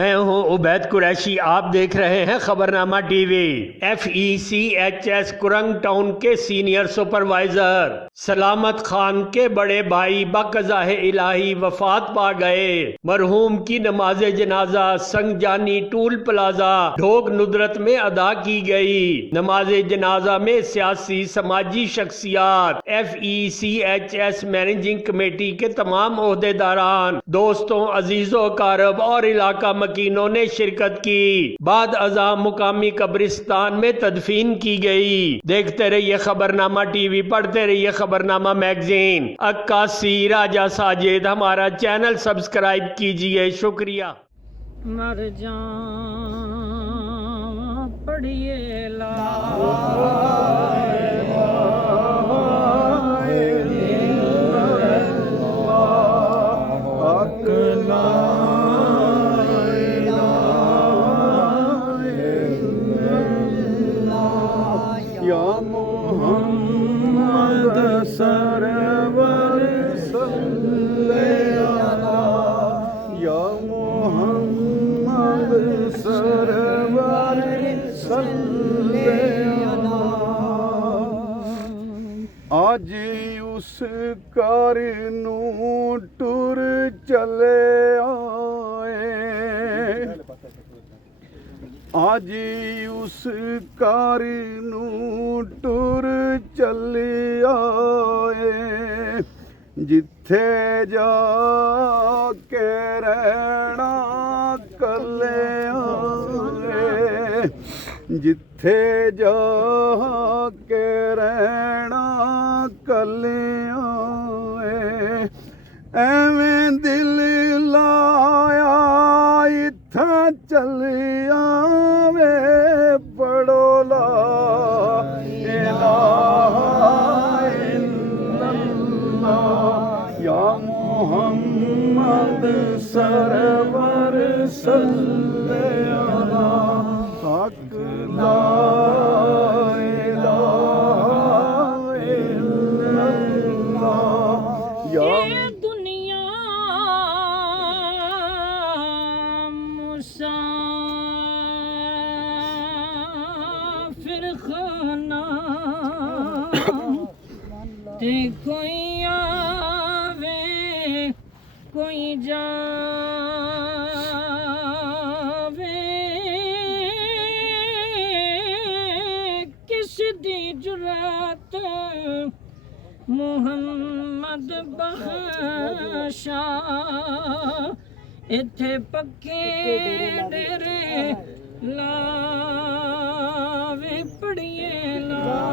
मैं हूं उबैद कुरैशी। आप देख रहे हैं खबरनामा टीवी। FECHS कुरंग टाउन के सीनियर सुपरवाइजर सलामत खान के बड़े भाई बक़ज़ाए इलाही वफात पा गए। मरहूम की नमाज जनाजा संगजानी टूल प्लाजा ढोक नुदरत में अदा की गई। नमाज जनाजा में सियासी समाजी शख्सियात, FECHS मैनेजिंग कमेटी के तमाम ओहदेदारान, दोस्तों, अजीजों कारब और इलाका मकीनों ने शिरकत की। बाद अज़ा मुकामी कब्रिस्तान में तदफीन की गई। देखते रहिए खबरनामा टीवी, पढ़ते रहिए खबरनामा मैगजीन। अक्कासी राजा साजिद, हमारा चैनल सब्सक्राइब कीजिए। शुक्रिया। मर जा पढ़िए ला सरवर सल्ले अला या मोहम्मद सरवर सल्ले अला। आज उस कार नूं टुर चले आए, आज उस कार नूं टुर चले आए, जिथे जा के रहना कले आए, जिथे जा के रहना कले आए। एवें दिल लाया इत्था चलिया वे पढ़ो ला इलाहा इल्लल्लाह या मोहम्मद सरवर सल्ले अला हक ला इलाहा इल्लल्लाह या दुनिया मुसाफिर खाना ते कोई आवे कोई जावे, किस दी जुरात मुहम्मद बख्शा इत्थे पक्के डेरे लावे पढ़िए ला।